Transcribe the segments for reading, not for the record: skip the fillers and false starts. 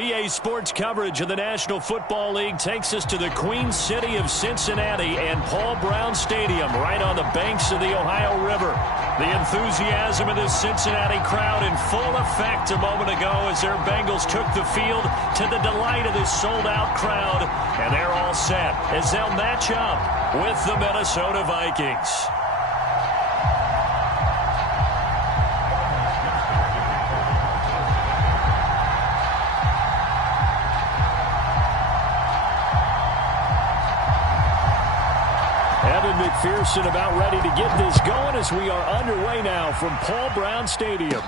EA Sports coverage of the National Football League takes us to the Queen City of Cincinnati and Paul Brown Stadium right on the banks of the Ohio River. The enthusiasm of this Cincinnati crowd in full effect a moment ago as their Bengals took the field to the delight of this sold-out crowd. And they're all set as they'll match up with the Minnesota Vikings. McPherson about ready to get this going as we are underway now from Paul Brown Stadium.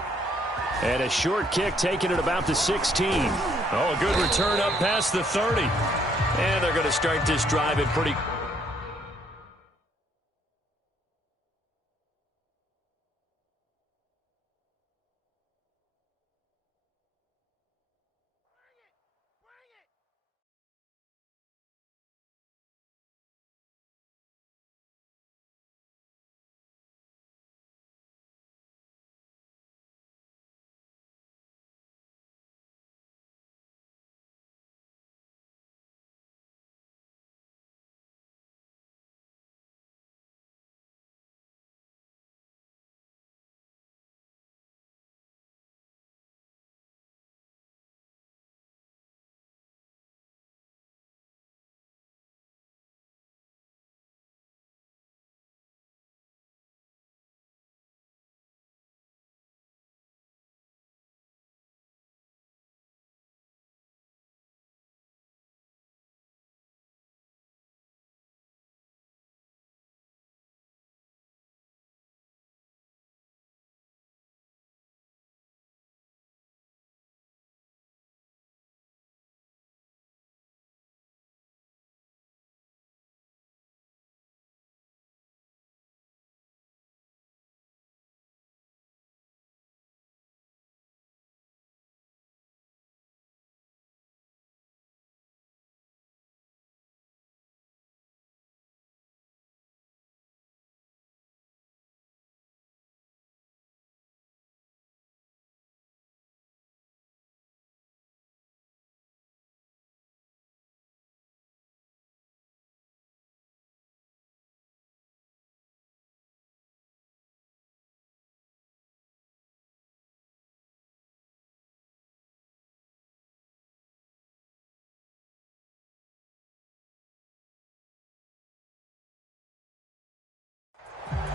And a short kick taken at about the 16. Oh, a good return up past the 30. And they're going to start this drive at pretty...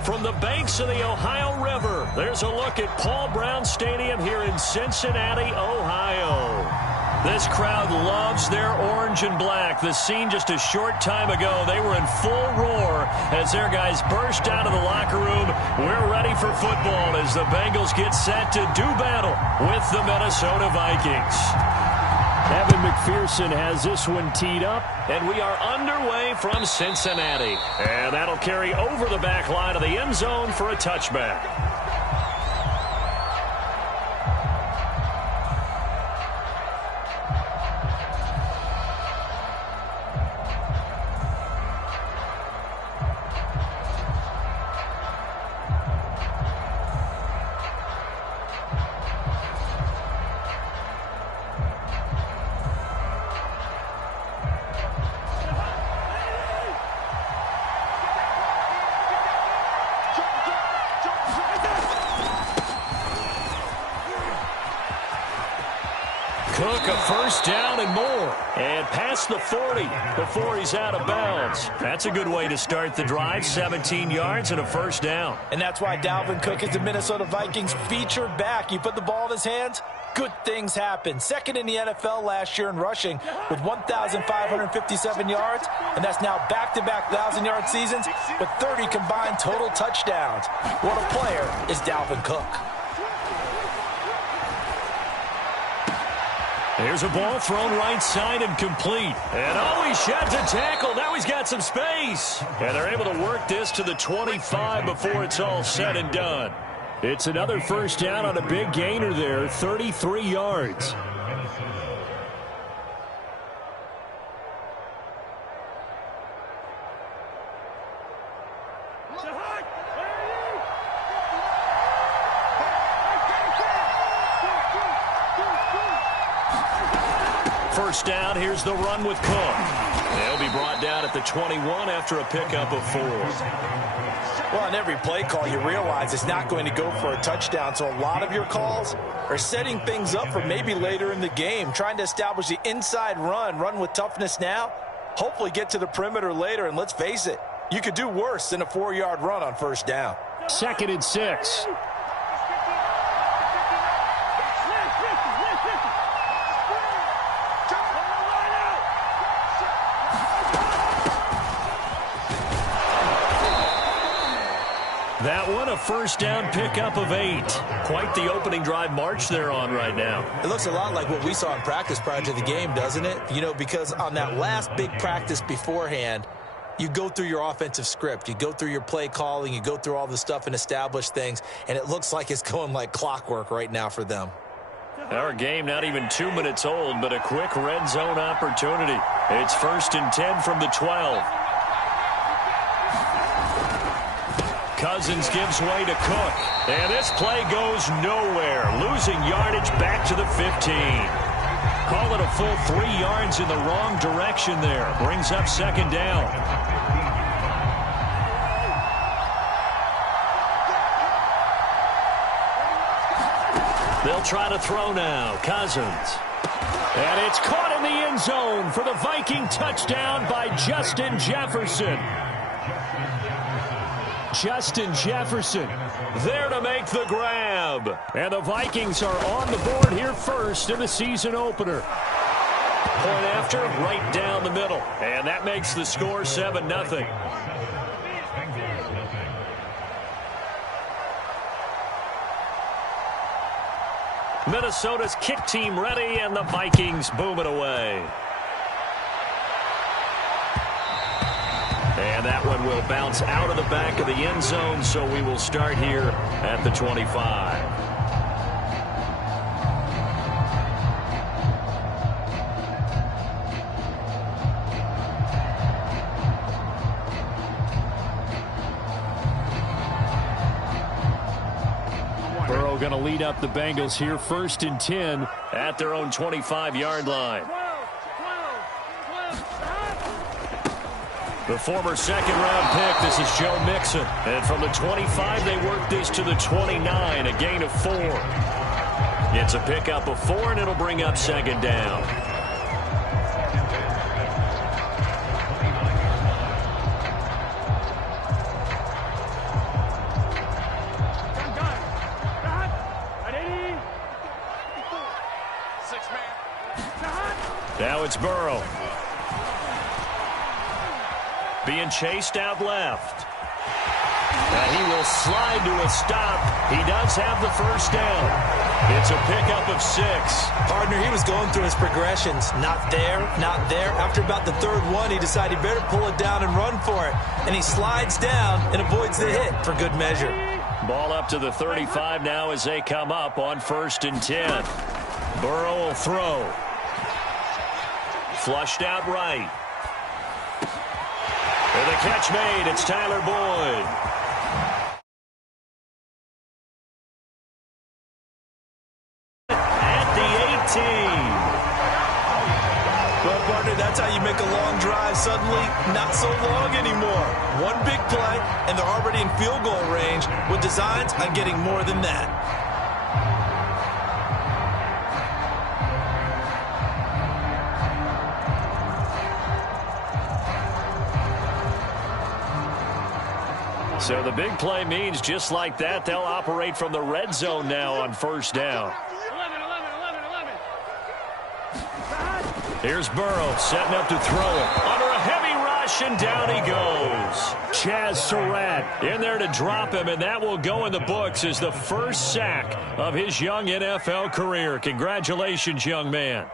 From the banks of the Ohio River, there's a look at Paul Brown Stadium here in Cincinnati, Ohio. This crowd loves their orange and black. The scene just a short time ago, they were in full roar as their guys burst out of the locker room. We're ready for football as the Bengals get set to do battle with the Minnesota Vikings. Evan McPherson has this one teed up, and we are underway from Cincinnati. And that'll carry over the back line of the end zone for a touchback. Cook, a first down and more. And past the 40 before he's out of bounds. That's a good way to start the drive. 17 yards and a first down. And that's why Dalvin Cook is the Minnesota Vikings featured back. You put the ball in his hands, good things happen. Second in the NFL last year in rushing with 1,557 yards. And that's now back-to-back 1,000-yard seasons with 30 combined total touchdowns. What a player is Dalvin Cook. Here's a ball thrown right side and complete. And oh, he sheds a tackle. Now he's got some space. And they're able to work this to the 25 before it's all said and done. It's another first down on a big gainer there, 33 yards. first down. Here's the run with Cook. They'll be brought down at the 21 after a pickup of 4. Well, on every play call, you realize it's not going to go for a touchdown, so a lot of your calls are setting things up for maybe later in the game, trying to establish the inside run with toughness now, hopefully get to the perimeter later, and let's face it, you could do worse than a 4-yard run on first down. 2nd and 6. That one, a first down pickup of 8. Quite the opening drive march they're on right now. It looks a lot like what we saw in practice prior to the game, doesn't it? You know, because on that last big practice beforehand, you go through your offensive script, you go through your play calling, you go through all the stuff and establish things, and it looks like it's going like clockwork right now for them. Our game not even 2 minutes old, but a quick red zone opportunity. It's 1st and 10 from the 12. Cousins gives way to Cook. And this play goes nowhere. Losing yardage back to the 15. Call it a full 3 yards in the wrong direction there. Brings up 2nd down. They'll try to throw now. Cousins. And it's caught in the end zone for the Viking touchdown by Justin Jefferson. Justin Jefferson there to make the grab. And the Vikings are on the board here first in the season opener. Point after, right down the middle. And that makes the score 7-0. Minnesota's kick team ready, and the Vikings boom it away. And that one will bounce out of the back of the end zone, so we will start here at the 25. Burrow going to lead up the Bengals here, 1st and 10 at their own 25-yard line. The former second-round pick, this is Joe Mixon. And from the 25, they work this to the 29, a gain of 4. It's a pickup of 4, and it'll bring up 2nd down. Now it's Burrow. Being chased out left. And he will slide to a stop. He does have the first down. It's a pickup of 6. Partner, he was going through his progressions. Not there, not there. After about the 3rd one, he decided he better pull it down and run for it. And he slides down and avoids the hit for good measure. Ball up to the 35 now as they come up on 1st and 10. Burrow will throw. Flushed out right. And the catch made. It's Tyler Boyd. At the 18. Well, partner, that's how you make a long drive suddenly not so long anymore. One big play, and they're already in field goal range with designs on getting more than that. So the big play means just like that, they'll operate from the red zone now on 1st down. 11. Here's Burrow setting up to throw it. Under a heavy rush, and down he goes. Chaz Surratt in there to drop him, and that will go in the books as the first sack of his young NFL career. Congratulations, young man.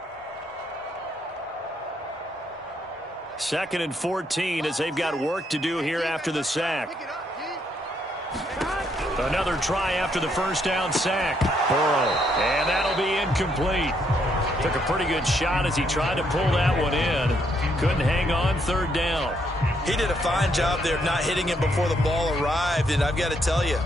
2nd and 14 as they've got work to do here after the sack. Another try after the first down sack. Burrow, and that'll be incomplete. Took a pretty good shot as he tried to pull that one in. Couldn't hang on 3rd down. He did a fine job there of not hitting him before the ball arrived, and I've got to tell you,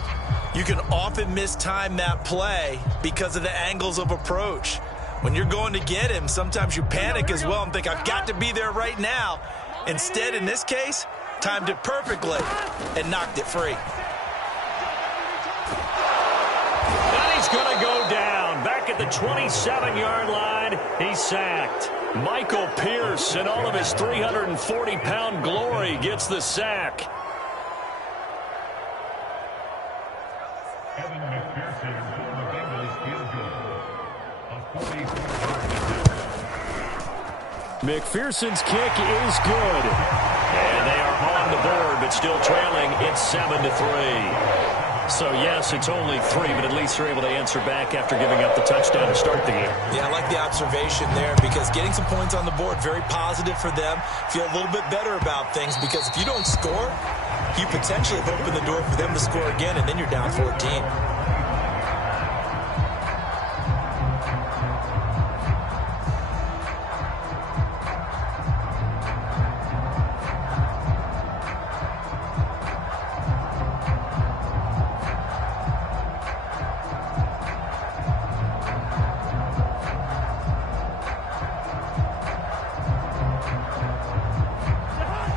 you can often mistime that play because of the angles of approach. When you're going to get him, sometimes you panic as well and think, I've got to be there right now. Instead, in this case, timed it perfectly and knocked it free. And he's going to go down. Back at the 27-yard line, he's sacked. Michael Pierce, in all of his 340-pound glory, gets the sack. McPherson's kick is good. And they are on the board, but still trailing. It's 7-3. So, yes, it's only 3, but at least they're able to answer back after giving up the touchdown to start the game. Yeah, I like the observation there because getting some points on the board, very positive for them. Feel a little bit better about things because if you don't score, you potentially have opened the door for them to score again, and then you're down 14.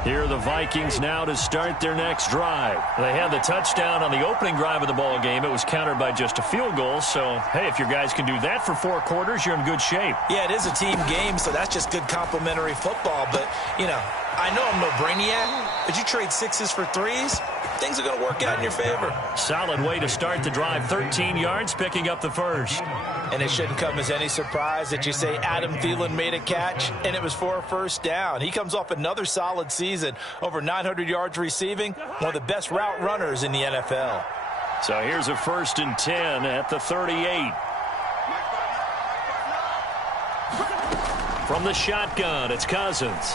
Here are the Vikings now to start their next drive. They had the touchdown on the opening drive of the ball game. It was countered by just a field goal. So, hey, if your guys can do that for 4 quarters, you're in good shape. Yeah, it is a team game, so that's just good complimentary football. But, you know, I know I'm no brainiac, but you trade 6s for 3s, things are going to work out in your favor. Solid way to start the drive. 13 yards, picking up the first. And it shouldn't come as any surprise that you say Adam Thielen made a catch, and it was for a first down. He comes off another solid season, over 900 yards receiving, one of the best route runners in the NFL. So here's a 1st and 10 at the 38. From the shotgun, it's Cousins.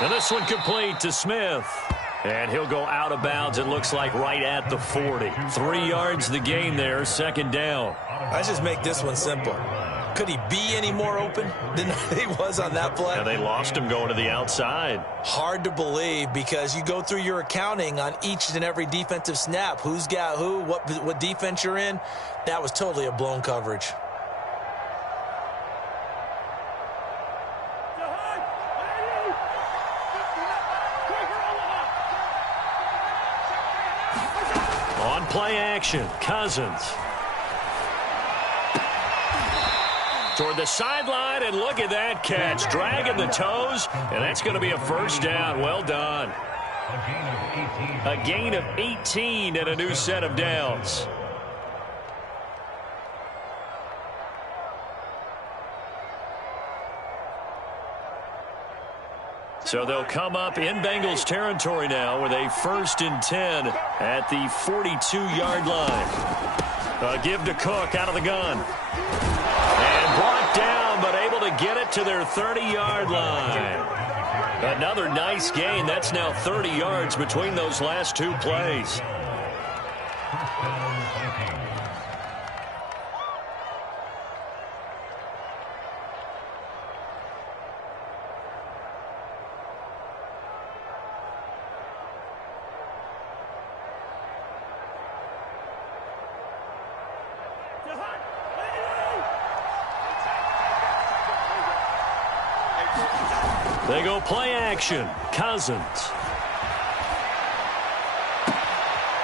And this one complete to Smith. And he'll go out of bounds, it looks like, right at the 40. 3 yards the gain there, 2nd down. Let's just make this one simple. Could he be any more open than he was on that play? Yeah, they lost him going to the outside. Hard to believe because you go through your accounting on each and every defensive snap. Who's got who, what defense you're in. That was totally a blown coverage. On play action, Cousins. Toward the sideline, and look at that catch. Dragging the toes, and that's going to be a first down. Well done. A gain of 18 and a new set of downs. So they'll come up in Bengals territory now with a 1st and 10 at the 42-yard line. Give to Cook out of the gun. And brought down, but able to get it to their 30-yard line. Another nice gain. That's now 30 yards between those last 2 plays. They go play action. Cousins.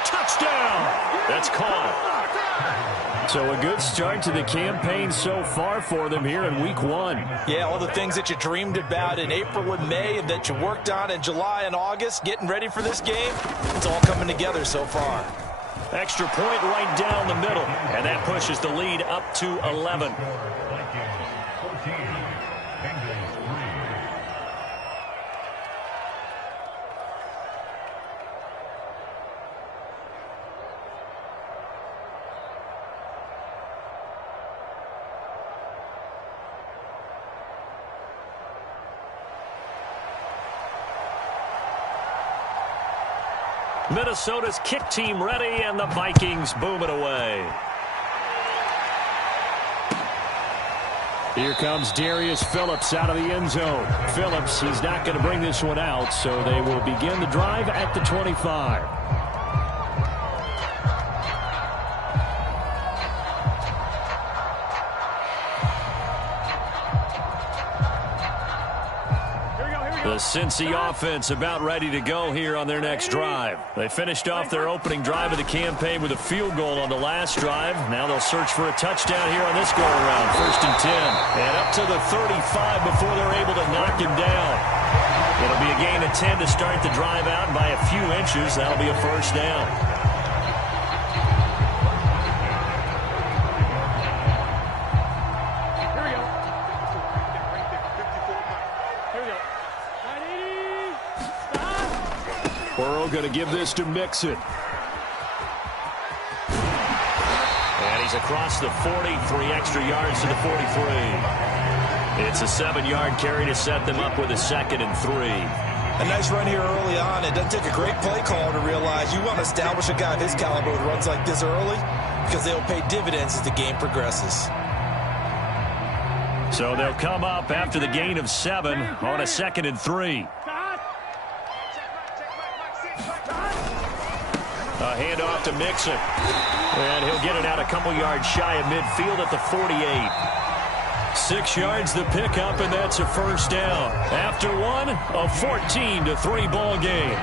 Touchdown. That's caught. So a good start to the campaign so far for them here in week 1. Yeah, all the things that you dreamed about in April and May and that you worked on in July and August, getting ready for this game, it's all coming together so far. Extra point right down the middle, and that pushes the lead up to 11. Minnesota's kick team ready, and the Vikings boom it away. Here comes Darius Phillips out of the end zone. Phillips, he's not going to bring this one out, so they will begin the drive at the 25. The Cincy offense about ready to go here on their next drive. They finished off their opening drive of the campaign with a field goal on the last drive. Now they'll search for a touchdown here on this go-around. 1st and 10. And up to the 35 before they're able to knock him down. It'll be a gain of 10 to start the drive out, and by a few inches, that'll be a 1st down. Burrow going to give this to Mixon. And he's across the 40, 3 extra yards to the 43. It's a 7-yard carry to set them up with a 2nd and 3. A nice run here early on. It doesn't take a great play caller to realize you want to establish a guy of his caliber with runs like this early because they'll pay dividends as the game progresses. So they'll come up after the gain of 7 on a 2nd and 3. A handoff to Mixon. And he'll get it out a couple yards shy of midfield at the 48. 6 yards the pickup, and that's a 1st down. After one, a 14-3 ball game.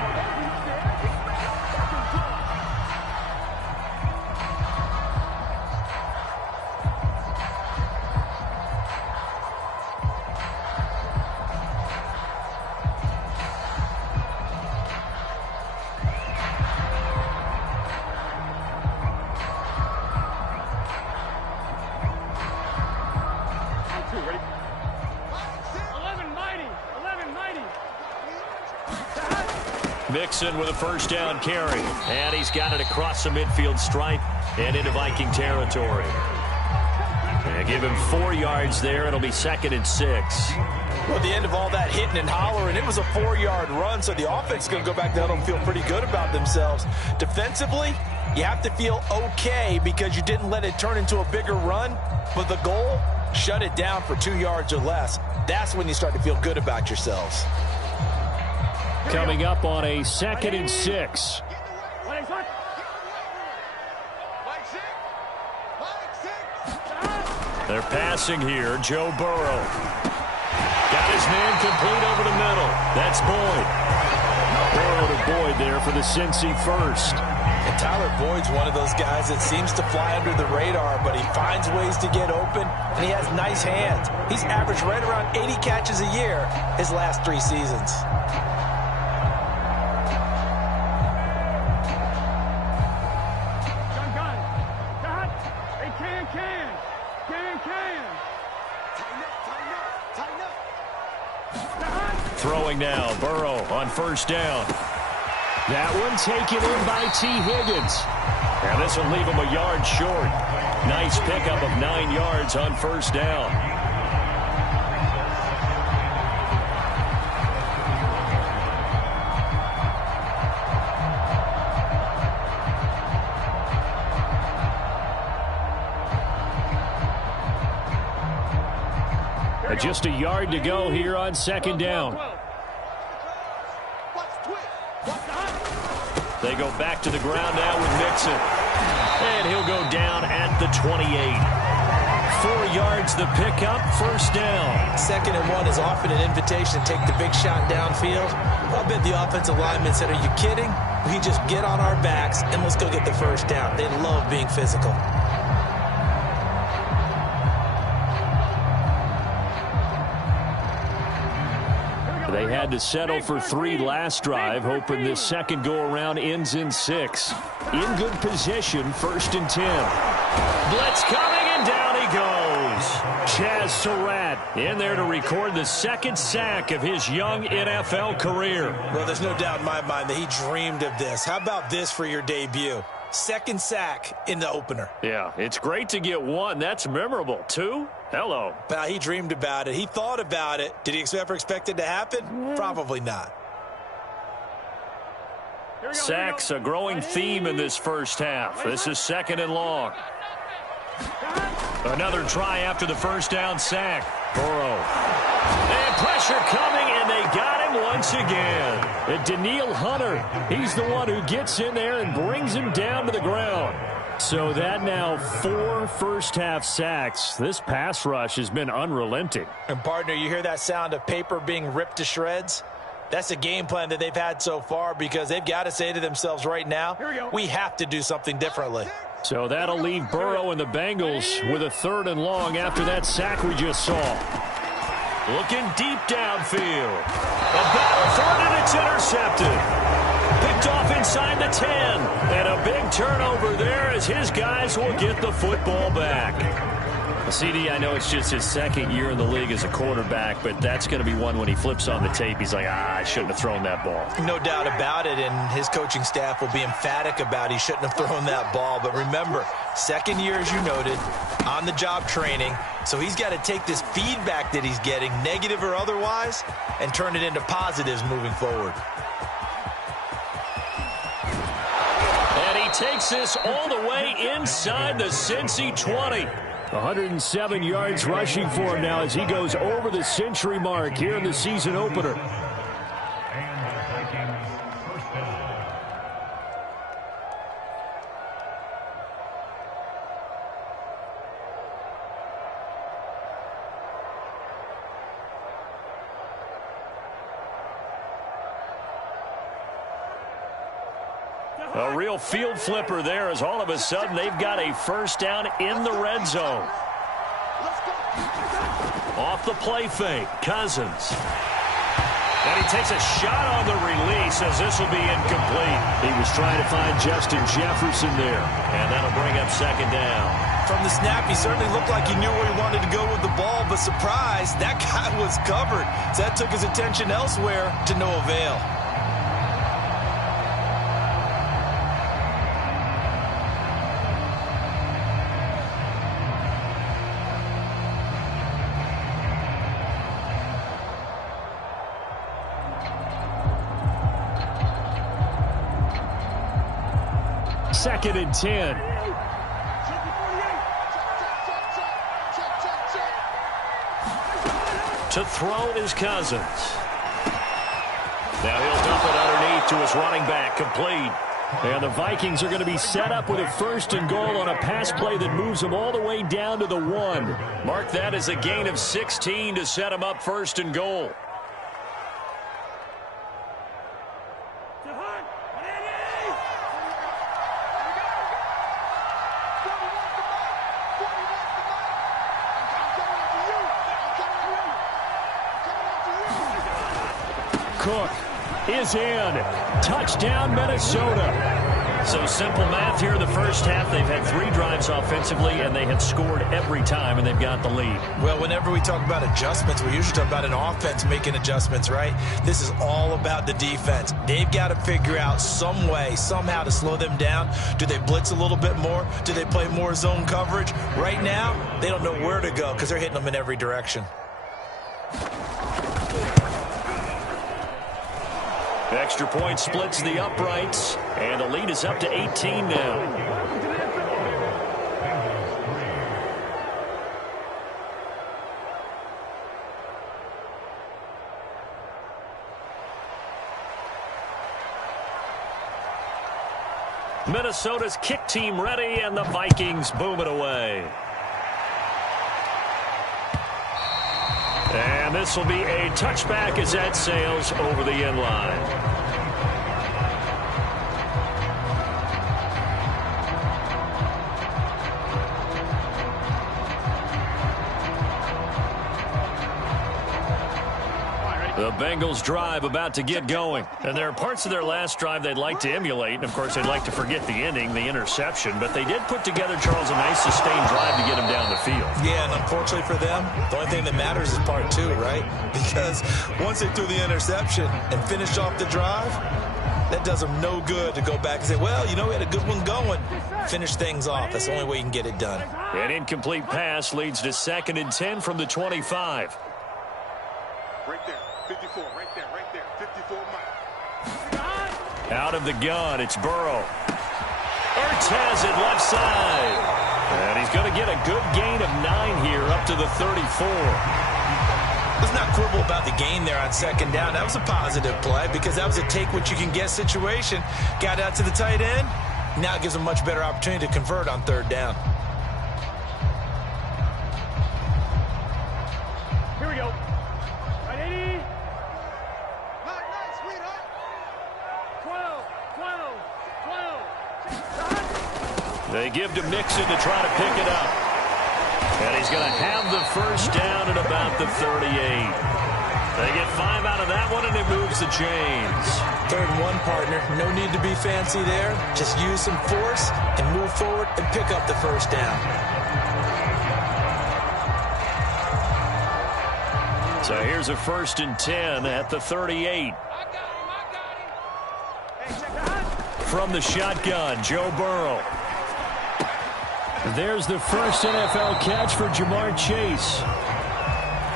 Mixon with a 1st down carry. And he's got it across the midfield stripe and into Viking territory. And give him 4 yards there. It'll be 2nd and 6. Well, at the end of all that hitting and hollering, it was a 4-yard run, so the offense is going to go back down and feel pretty good about themselves. Defensively, you have to feel okay because you didn't let it turn into a bigger run, but the goal, shut it down for 2 yards or less. That's when you start to feel good about yourselves. Coming up on a 2nd and 6. They're passing here. Joe Burrow. Got his man complete over the middle. That's Boyd. Burrow to Boyd there for the Cincy 1st. And Tyler Boyd's one of those guys that seems to fly under the radar, but he finds ways to get open, and he has nice hands. He's averaged right around 80 catches a year his last 3 seasons. Throwing now, Burrow on 1st down. That one taken in by T. Higgins. And this will leave him a yard short. Nice pickup of 9 yards on 1st down. Just a yard to go here on 2nd down. They go back to the ground now with Mixon. And he'll go down at the 28. 4 yards the pickup, 1st down. 2nd and 1 is often an invitation to take the big shot downfield. I bet the offensive linemen said, are you kidding? We just get on our backs and let's go get the 1st down. They love being physical. They had to settle for 3 last drive, hoping this 2nd go-around ends in 6. In good position, 1st and 10. Blitz coming, and down he goes. Chaz Surratt in there to record the 2nd sack of his young NFL career. Well, there's no doubt in my mind that he dreamed of this. How about this for your debut? 2nd sack in the opener. Yeah, it's great to get 1. That's memorable. 2? Hello. But he dreamed about it. He thought about it. Did he ever expect it to happen? Probably not. Sacks, a growing theme in this 1st half. This is 2nd and long. Another try after the 1st down sack. Burrow. And pressure coming, and they got him once again. And Danielle Hunter, he's the one who gets in there and brings him down to the ground. So that now 4 first-half sacks. This pass rush has been unrelenting. And, partner, you hear that sound of paper being ripped to shreds? That's a game plan that they've had so far because they've got to say to themselves right now, we have to do something differently. So that'll leave Burrow and the Bengals with a 3rd and long after that sack we just saw. Looking deep downfield. A battle for it, and it's intercepted. Picked off inside the 10. And a big turnover there as his guys will get the football back. CD, I know it's just his 2nd year in the league as a quarterback, but that's going to be one when he flips on the tape. He's like, I shouldn't have thrown that ball. No doubt about it, and his coaching staff will be emphatic about he shouldn't have thrown that ball. But remember, 2nd year, as you noted, on-the-job training. So he's got to take this feedback that he's getting, negative or otherwise, and turn it into positives moving forward. And he takes this all the way inside the Cincy 20. 107 yards rushing for him now as he goes over the century mark here in the season opener. A real field flipper there as all of a sudden they've got a 1st down in the red zone. Off the play fake, Cousins. And he takes a shot on the release as this will be incomplete. He was trying to find Justin Jefferson there. And that'll bring up 2nd down. From the snap, he certainly looked like he knew where he wanted to go with the ball, but surprise, that guy was covered. So that took his attention elsewhere to no avail. Second and 10. To throw is Cousins. Now he'll dump it underneath to his running back, complete. And the Vikings are going to be set up with a 1st and goal on a pass play that moves them all the way down to the 1. Mark that as a gain of 16 to set them up 1st and goal. Cook is in. Touchdown, Minnesota. So simple math here in the first half. They've had 3 drives offensively, and they have scored every time, and they've got the lead. Well, whenever we talk about adjustments, we usually talk about an offense making adjustments, right? This is all about the defense. They've got to figure out some way, somehow to slow them down. Do they blitz a little bit more? Do they play more zone coverage? Right now, they don't know where to go because they're hitting them in every direction. Extra point splits the uprights, and the lead is up to 18 now. Minnesota's kick team ready, and the Vikings boom it away. And this will be a touchback as that sails over the end line. The Bengals drive about to get going. And there are parts of their last drive they'd like to emulate. And, of course, they'd like to forget the ending, the interception. But they did put together, Charles, a nice sustained drive to get them down the field. Yeah, and unfortunately for them, the only thing that matters is part 2, right? Because once they threw the interception and finished off the drive, that does them no good to go back and say, well, you know, we had a good one going. Finish things off. That's the only way you can get it done. An incomplete pass leads to 2nd and 10 from the 25. Right there. 54, right there, 54 miles. Out of the gun, it's Burrow. Ertz has it left side. And he's going to get a good gain of 9 here up to the 34. Let's not quibble about the gain there on 2nd down. That was a positive play because that was a take-what-you-can-get situation. Got out to the tight end. Now it gives them a much better opportunity to convert on 3rd down. Here we go. Right, 80. They give to Mixon to try to pick it up. And he's going to have the first down at about the 38. They get 5 out of that one, and it moves the chains. 3rd and 1, partner. No need to be fancy there. Just use some force and move forward and pick up the first down. So here's a 1st and 10 at the 38. From the shotgun, Joe Burrow. There's the first NFL catch for Jamar Chase.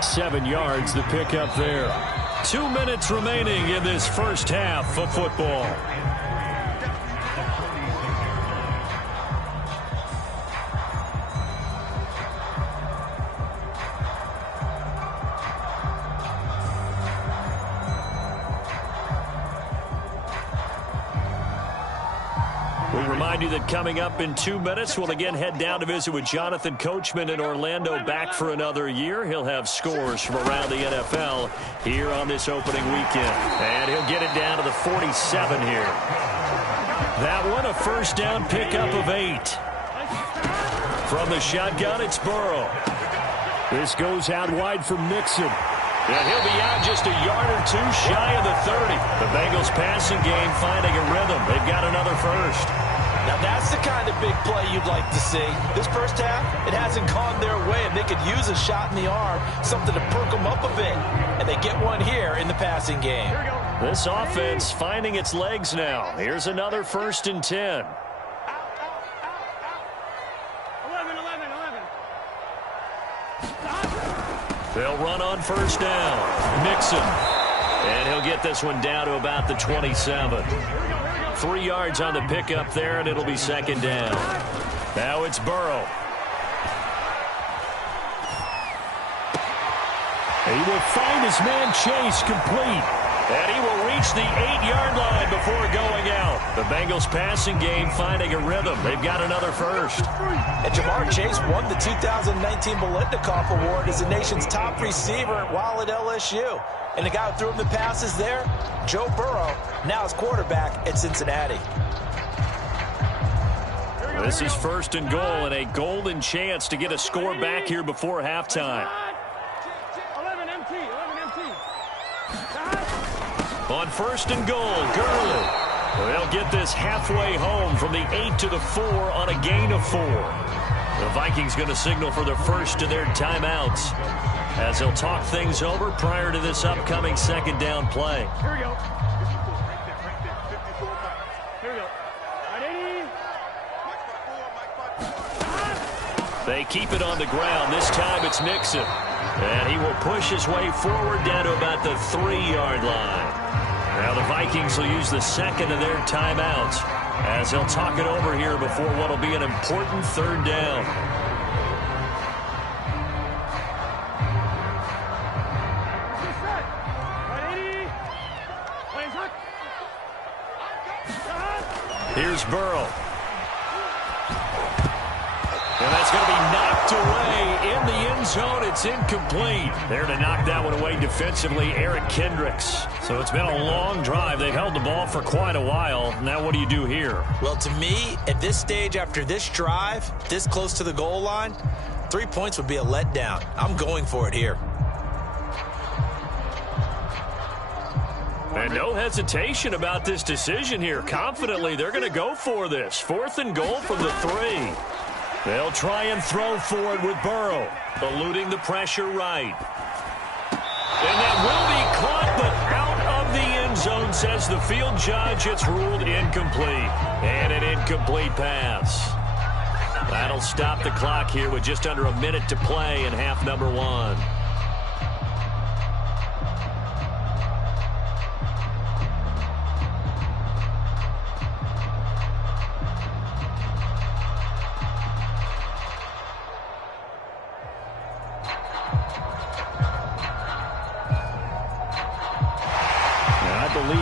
7 yards, the pickup there. 2 minutes remaining in this first half of football. We remind you that coming up in 2 minutes, we'll again head down to visit with Jonathan Coachman in Orlando, back for another year. He'll have scores from around the NFL here on this opening weekend. And he'll get it down to the 47 here. That one, a first down pickup of 8. From the shotgun, it's Burrow. This goes out wide for Mixon. And he'll be out just a yard or 2 shy of the 30. The Bengals passing game finding a rhythm. They've got another first. Now that's the kind of big play you'd like to see. This first half, it hasn't gone their way, and they could use a shot in the arm, something to perk them up a bit. And they get one here in the passing game. This offense finding its legs now. Here's another 1st and 10. 11. They'll run on first down. Mixon. And he'll get this one down to about the 27. 3 yards on the pickup there, and it'll be 2nd down. Now it's Burrow. He will find his man Chase complete. And he will reach the 8-yard line before going out. The Bengals passing game finding a rhythm. They've got another first. And Jamar Chase won the 2019 Biletnikoff Award as the nation's top receiver while at LSU. And the guy who threw him the passes there, Joe Burrow, now his quarterback at Cincinnati. This is 1st and goal, and a golden chance to get a score back here before halftime. 11 MT. On 1st and goal, Gurley. They'll get this halfway home from the 8 to the 4 on a gain of 4. The Vikings going to signal for the first of their timeouts as they'll talk things over prior to this upcoming 2nd down play. Here we go. Here we go. They keep it on the ground. This time it's Mixon. And he will push his way forward down to about the 3-yard line. Now the Vikings will use the 2nd of their timeouts as they'll talk it over here before what will be an important 3rd down. Here's Burrow. And that's going to be knocked away in the end zone. It's incomplete. There to knock that one away defensively, Eric Kendricks. So it's been a long drive. They've held the ball for quite a while. Now what do you do here? Well, to me, at this stage after this drive, this close to the goal line, 3 points would be a letdown. I'm going for it here. And no hesitation about this decision here. Confidently, they're going to go for this. 4th and goal from the 3. They'll try and throw for it with Burrow, eluding the pressure right. And that will be caught, but out of the end zone, says the field judge. It's ruled incomplete. And an incomplete pass. That'll stop the clock here with just under a minute to play in half number 1.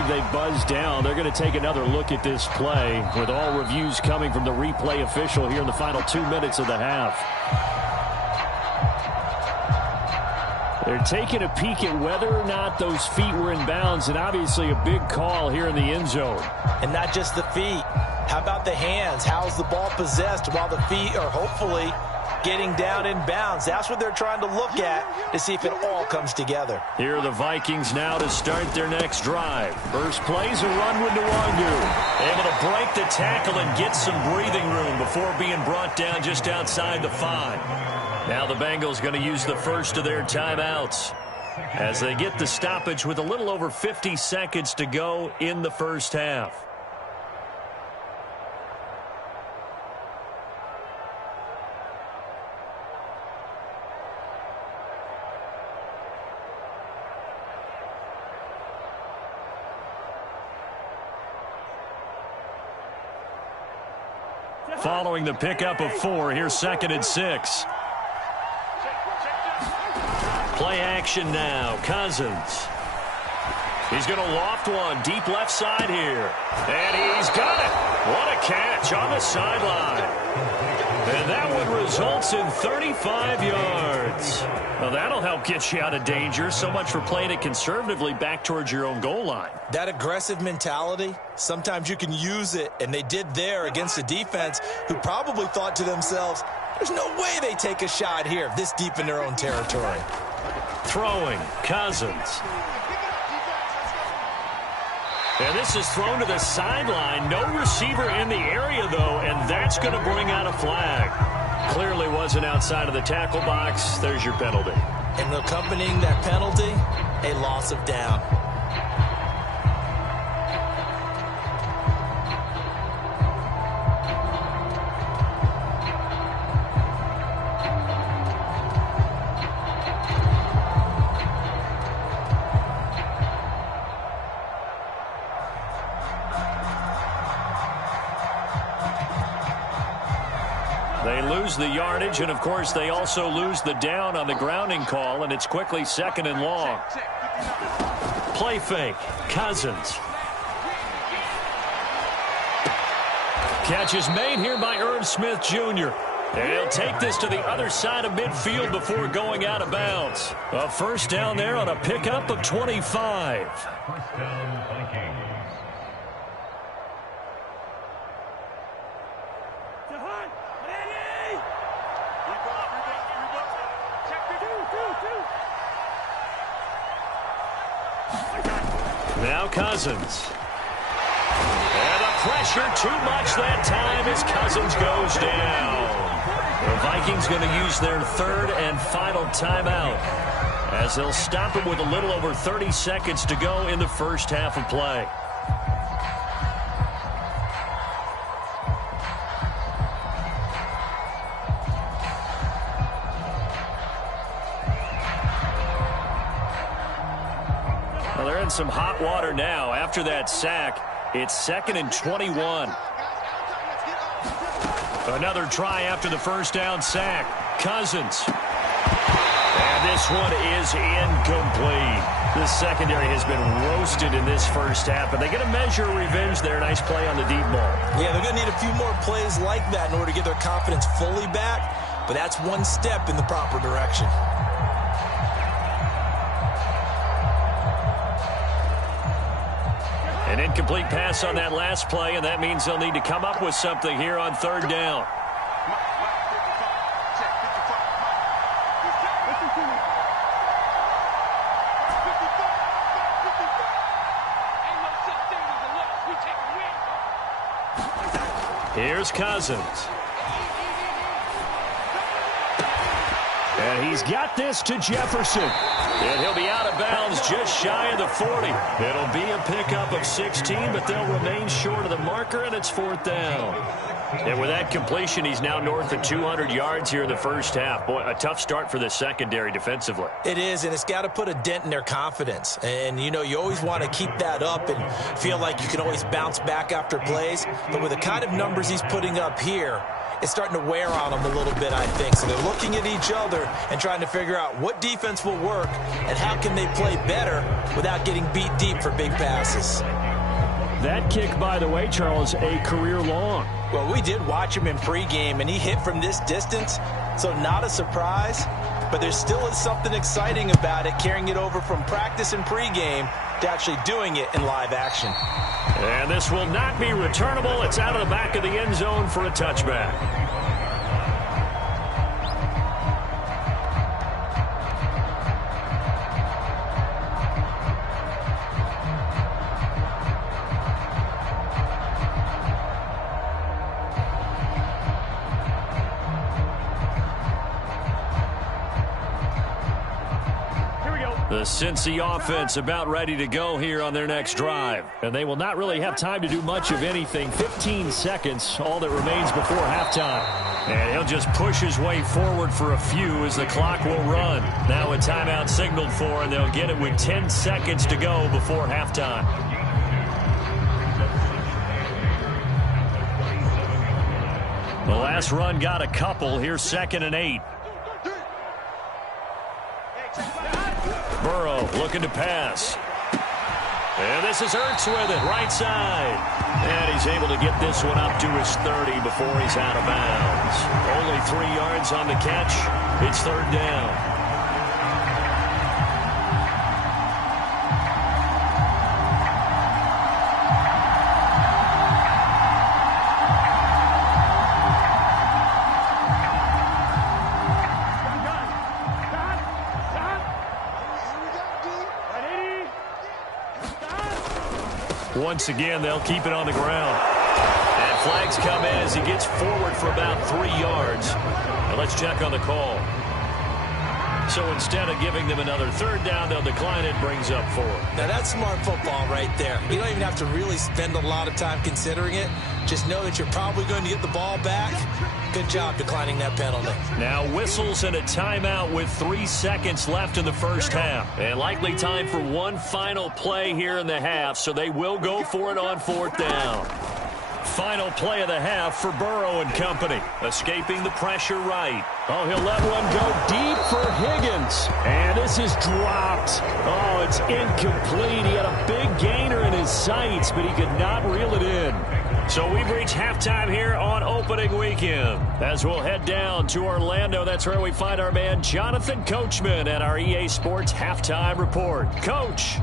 They buzz down. They're going to take another look at this play with all reviews coming from the replay official here in the final 2 minutes of the half. They're taking a peek at whether or not those feet were in bounds, and obviously a big call here in the end zone. And not just the feet. How about the hands? How's the ball possessed while the feet are hopefully getting down in bounds? That's what they're trying to look at to see if it all comes together. Here are the Vikings now to start their next drive. First play's a run with Nwangu. Able to break the tackle and get some breathing room before being brought down just outside the 5. Now the Bengals going to use the first of their timeouts as they get the stoppage with a little over 50 seconds to go in the first half. Following the pickup of 4, here's 2nd and 6. Play action now. Cousins. He's going to loft one deep left side here. And he's got it. What a catch on the sideline. And that one results in 35 yards. Well, that'll help get you out of danger. So much for playing it conservatively back towards your own goal line. That aggressive mentality, sometimes you can use it, and they did there against a defense who probably thought to themselves, there's no way they take a shot here this deep in their own territory. Throwing, Cousins. And this is thrown to the sideline. No receiver in the area, though, and that's going to bring out a flag. Clearly wasn't outside of the tackle box. There's your penalty. And accompanying that penalty, a loss of down. They lose the yardage, and, of course, they also lose the down on the grounding call, and it's quickly 2nd and long. Play fake. Cousins. Catch is made here by Irv Smith Jr. And he'll take this to the other side of midfield before going out of bounds. A first down there on a pickup of 25. First down, Vikings. Now Cousins. And the pressure too much that time as Cousins goes down. The Vikings going to use their 3rd and final timeout as they'll stop him with a little over 30 seconds to go in the first half of play. They're in some hot water now. After that sack, it's 2nd and 21. Another try after the first down sack. Cousins. And this one is incomplete. The secondary has been roasted in this first half, but they get a measure of revenge there. Nice play on the deep ball. Yeah, they're going to need a few more plays like that in order to get their confidence fully back, but that's one step in the proper direction. An incomplete pass on that last play, and that means they'll need to come up with something here on 3rd down. Here's Cousins. And he's got this to Jefferson. And he'll be out of bounds just shy of the 40. It'll be a pickup of 16, but they'll remain short of the marker, and it's 4th down. And with that completion, he's now north of 200 yards here in the first half. Boy, a tough start for the secondary defensively. It is, and it's got to put a dent in their confidence. And, you know, you always want to keep that up and feel like you can always bounce back after plays. But with the kind of numbers he's putting up here, it's starting to wear on them a little bit, I think. So they're looking at each other and trying to figure out what defense will work and how can they play better without getting beat deep for big passes. That kick, by the way, Charles, a career long. Well, we did watch him in pregame, and he hit from this distance, so not a surprise. but there still is something exciting about it, carrying it over from practice and pregame to actually doing it in live action. And this will not be returnable. It's out of the back of the end zone for a touchback. The Cincy offense about ready to go here on their next drive. And they will not really have time to do much of anything. 15 seconds, all that remains before halftime. And he'll just push his way forward for a few as the clock will run. Now a timeout signaled for, and they'll get it with 10 seconds to go before halftime. The last run got a couple. Here's 2nd and 8. Burrow looking to pass. And this is Ertz with it, right side. And he's able to get this one up to his 30 before he's out of bounds. Only 3 yards on the catch. It's 3rd down. Once again, they'll keep it on the ground. And flags come in as he gets forward for about 3 yards. And let's check on the call. So instead of giving them another 3rd down, they'll decline it, brings up 4. Now that's smart football right there. You don't even have to really spend a lot of time considering it. Just know that you're probably going to get the ball back. Good job declining that penalty. Now whistles and a timeout with 3 seconds left in the first half. And likely time for one final play here in the half, so they will go for it on 4th down. Final play of the half for Burrow and company. Escaping the pressure right. Oh, he'll let one go deep for Higgins. And this is dropped. Oh, it's incomplete. He had a big gainer in his sights, but he could not reel it in. So we've reached halftime here on opening weekend. As we'll head down to Orlando, that's where we find our man Jonathan Coachman at our EA Sports Halftime Report. Coach.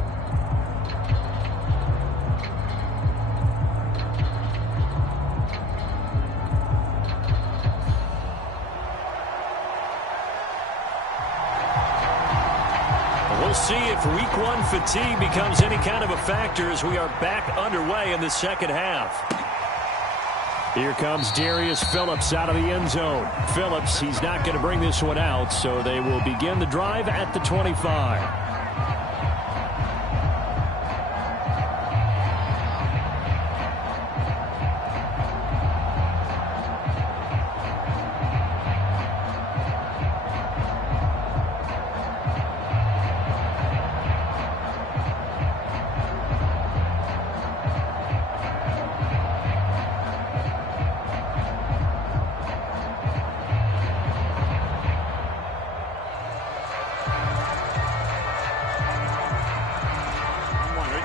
We'll see if week 1 fatigue becomes any kind of a factor as we are back underway in the second half. Here comes Darius Phillips out of the end zone. Phillips, he's not going to bring this one out, so they will begin the drive at the 25.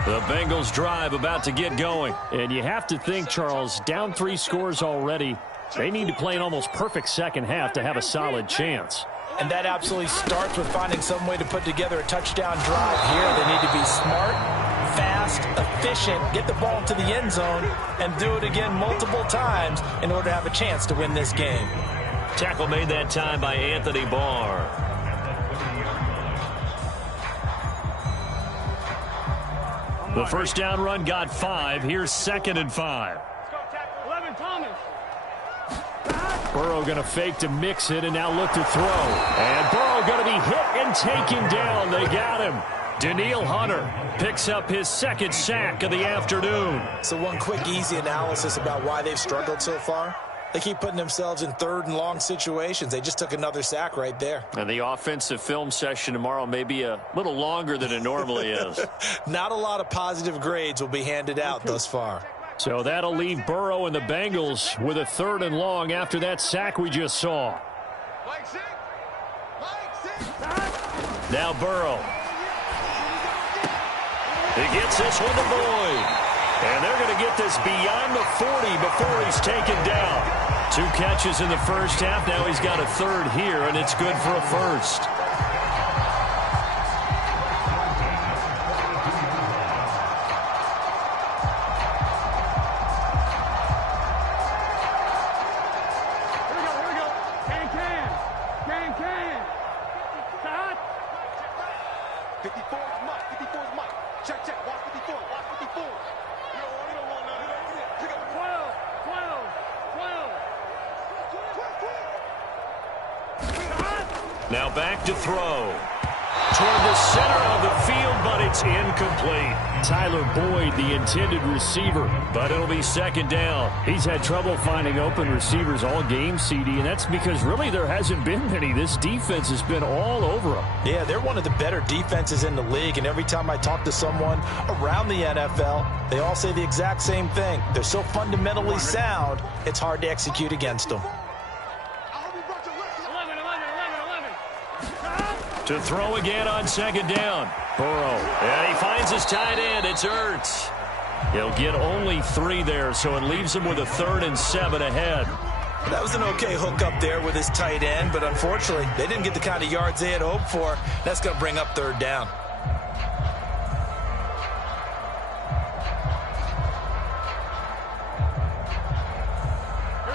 The Bengals drive about to get going. And you have to think, Charles, down 3 scores already. They need to play an almost perfect second half to have a solid chance. And that absolutely starts with finding some way to put together a touchdown drive here. They need to be smart, fast, efficient, get the ball to the end zone, and do it again multiple times in order to have a chance to win this game. Tackle made that time by Anthony Barr. The first down run got 5. Here's 2nd and 5. 11, Thomas. Burrow going to fake to mix it and now look to throw. And Burrow going to be hit and taken down. They got him. Danielle Hunter picks up his 2nd sack of the afternoon. So one quick, easy analysis about why they've struggled so far. They keep putting themselves in 3rd and long situations. They just took another sack right there. And the offensive film session tomorrow may be a little longer than it normally is. Not a lot of positive grades will be handed out thus far. So that'll leave Burrow and the Bengals with a 3rd and long after that sack we just saw. Now Burrow. He gets this one to Boyd. And they're going to get this beyond the 40 before he's taken down. 2 catches in the first half. Now he's got a third here, and it's good for a first. Now back to throw. Toward the center of the field, but it's incomplete. Tyler Boyd, the intended receiver, but it'll be second down. He's had trouble finding open receivers all game, CD, and that's because really there hasn't been many. This defense has been all over them. Yeah, they're one of the better defenses in the league, and every time I talk to someone around the NFL, they all say the exact same thing. They're so fundamentally sound, it's hard to execute against them. To throw again on second down. Burrow. And he finds his tight end. It's Ertz. He'll get only 3 there, so it leaves him with a 3rd and 7 ahead. That was an okay hook up there with his tight end, but unfortunately, they didn't get the kind of yards they had hoped for. That's going to bring up 3rd down.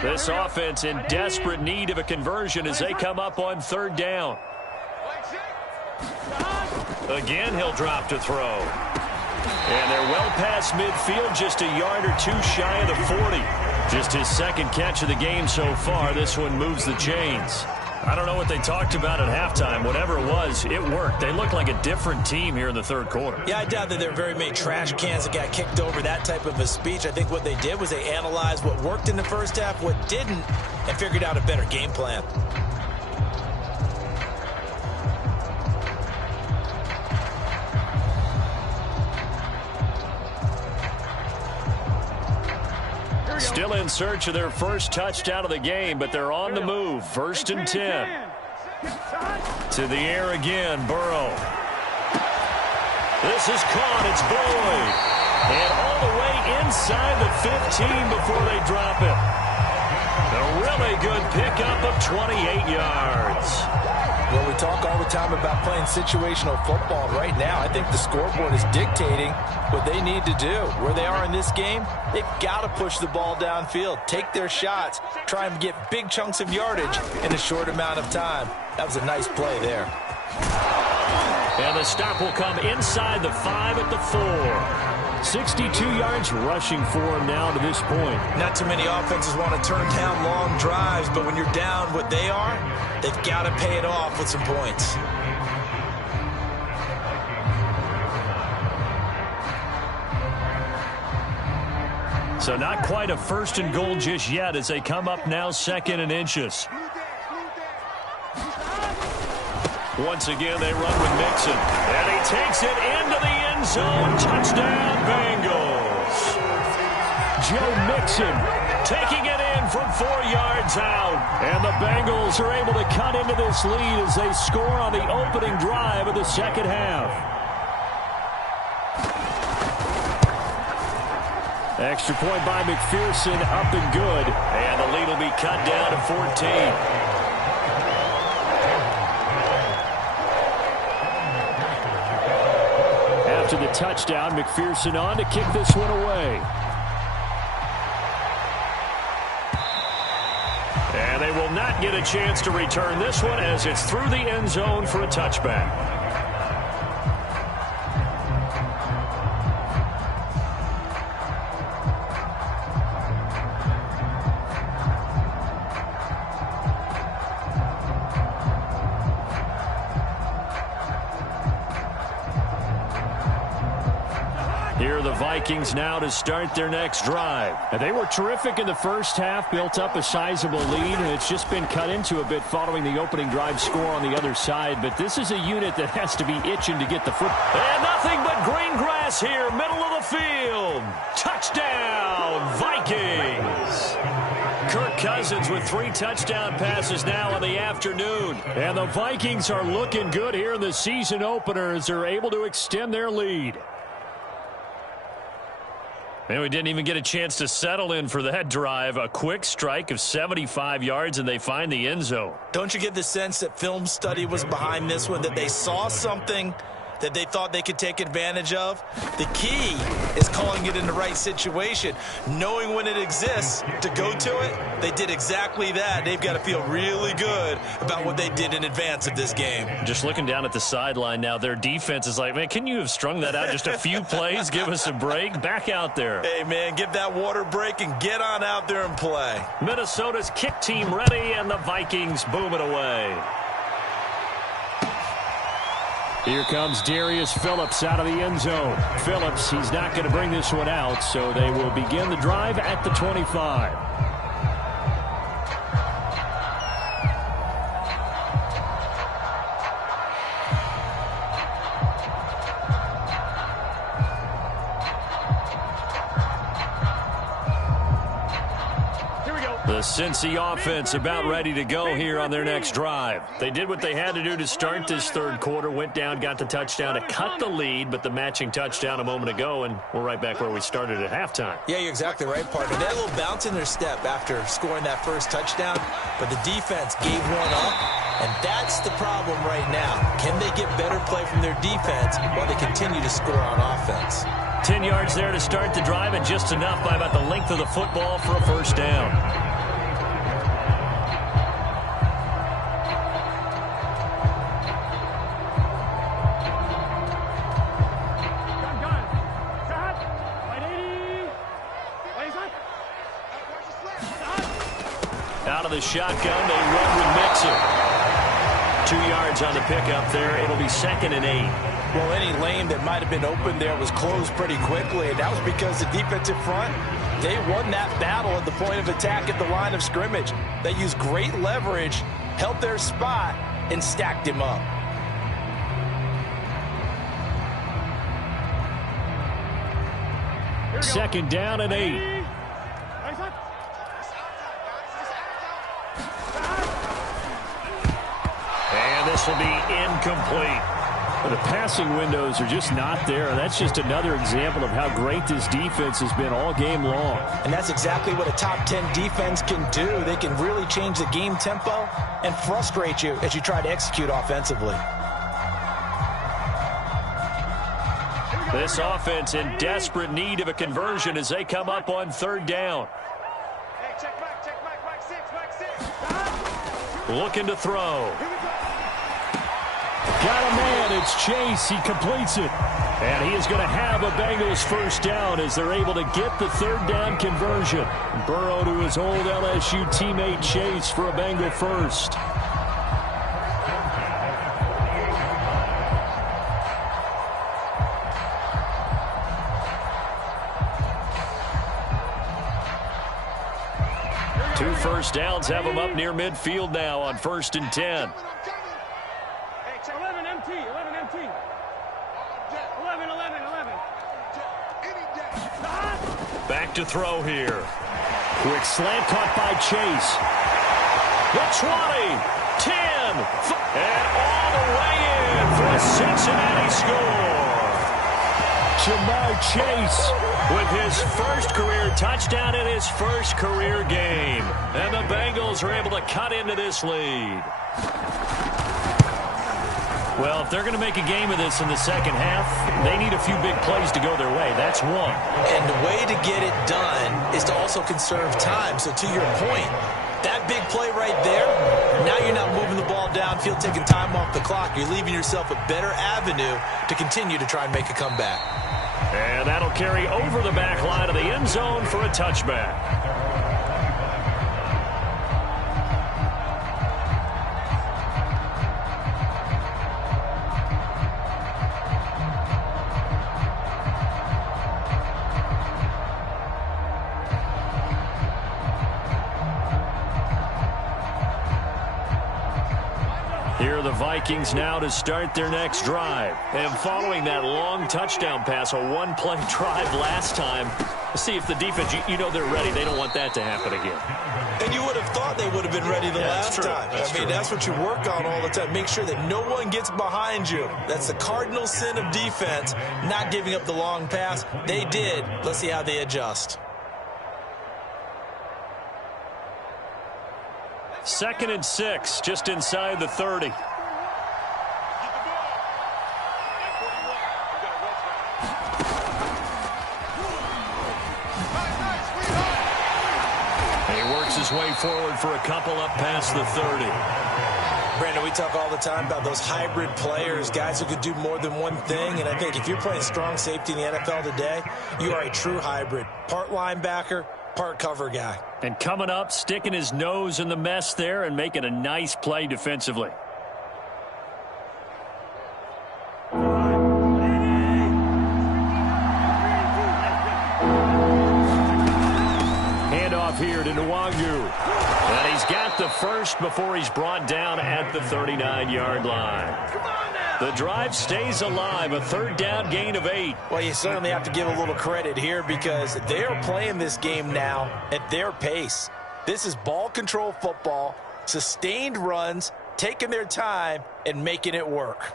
This offense in desperate need of a conversion as they come up on 3rd down. Again, he'll drop to throw. And they're well past midfield, just a yard or 2 shy of the 40. Just his 2nd catch of the game so far. This one moves the chains. I don't know what they talked about at halftime. Whatever it was, it worked. They look like a different team here in the 3rd quarter. Yeah, I doubt that there were very many trash cans that got kicked over, that type of a speech. I think what they did was they analyzed what worked in the first half, what didn't, and figured out a better game plan. Still in search of their first touchdown of the game, but they're on the move. 1st and 10. To the air again, Burrow. This is caught. It's Boyd. And all the way inside the 15 before they drop it. A really good pickup of 28 yards. Well, we talk all the time about playing situational football. Right now, I think the scoreboard is dictating what they need to do. Where they are in this game, they've got to push the ball downfield, take their shots, try and get big chunks of yardage in a short amount of time. That was a nice play there. And the stop will come inside the 5 at the 4. 62 yards rushing for him now to this point. Not too many offenses want to turn down long drives, but when you're down what they are, they've got to pay it off with some points. So not quite a 1st and goal just yet as they come up now 2nd and inches. Once again, they run with Mixon. And he takes it into the end zone. Touchdown, Bengals. Joe Mixon taking it in from 4 yards out. And the Bengals are able to cut into this lead as they score on the opening drive of the 2nd half. Extra point by McPherson, up and good. And the lead will be cut down to 14. After the touchdown, McPherson on to kick this one away. And they will not get a chance to return this one as it's through the end zone for a touchback. Here are the Vikings now to start their next drive. And they were terrific in the first half, built up a sizable lead, and it's just been cut into a bit following the opening drive score on the other side. But this is a unit that has to be itching to get the foot. And nothing but green grass here, middle of the field. Touchdown, Vikings. Kirk Cousins with 3 touchdown passes now in the afternoon. And the Vikings are looking good here in the season opener as they're able to extend their lead. And we didn't even get a chance to settle in for that drive. A quick strike of 75 yards, and they find the end zone. Don't you get the sense that film study was behind this one, that they saw something that they thought they could take advantage of? The key is calling it in the right situation, knowing when it exists to go to it. They did exactly that. They've got to feel really good about what they did in advance of this game. Just looking down at the sideline now, their defense is like, man, can you have strung that out just a few plays? Give us a break. Back out there. Hey, man, give that water break and get on out there and play. Minnesota's kick team ready, and the Vikings boom it away. Here comes Darius Phillips out of the end zone. Phillips, he's not going to bring this one out, so they will begin the drive at the 25. The Cincy offense about ready to go here on their next drive. They did what they had to do to start this third quarter, went down, got the touchdown to cut the lead, but the matching touchdown a moment ago, and we're right back where we started at halftime. Yeah, you're exactly right, partner. They had a little bounce in their step after scoring that first touchdown, but the defense gave one up, and that's the problem right now. Can they get better play from their defense while they continue to score on offense? 10 yards there to start the drive, and just enough by about the length of the football for a first down. Out of the shotgun, they run with Mixon. 2 yards on the pickup there. It'll be 2nd and 8. Well, any lane that might have been open there was closed pretty quickly, and that was because the defensive front, they won that battle at the point of attack at the line of scrimmage. They used great leverage, held their spot, and stacked him up. Second down and 8. And this will be incomplete. The passing windows are just not there. That's just another example of how great this defense has been all game long. And that's exactly what a top 10 defense can do. They can really change the game tempo and frustrate you as you try to execute offensively. This offense in desperate need of a conversion as they come up on third down. Hey, check back, six. Looking to throw. Got a man. It's Chase. He completes it. And he is going to have a Bengals first down as they're able to get the third down conversion. Burrow to his old LSU teammate Chase for a Bengal first. Two first downs have them up near midfield now on 1st and 10. Hey, check 11 MT. 11. Back to throw here. Quick slant caught by Chase. The 20, 10, and all the way in for a Cincinnati score. Jamar Chase With his first career touchdown in his first career game. And the Bengals are able to cut into this lead. Well, if they're going to make a game of this in the second half, they need a few big plays to go their way. That's one. And the way to get it done is to also conserve time. So to your point, that big play right there, now you're not moving the ball downfield, taking time off the clock. You're leaving yourself a better avenue to continue to try and make a comeback. And that'll carry over the back line of the end zone for a touchback. Here are the Vikings now to start their next drive. And following that long touchdown pass, a one-play drive last time, See if the defense, you know they're ready. They don't want that to happen again. And you would have thought they would have been ready the last time. That's what you work on all the time. Make sure that no one gets behind you. That's the cardinal sin of defense, not giving up the long pass. They did. Let's see how they adjust. 2nd and 6, just inside the 30. His way forward for a couple up past the 30. Brandon, we talk all the time about those hybrid players, guys who could do more than one thing, and I think if you're playing strong safety in the NFL today, you are a true hybrid. Part linebacker, part cover guy. And coming up, sticking his nose in the mess there and making a nice play defensively. Here to Nwangu. And he's got the first before he's brought down at the 39-yard line. The drive stays alive, a 3rd down gain of 8. Well, you certainly have to give a little credit here because they are playing this game now at their pace. This is ball control football, sustained runs, taking their time, and making it work.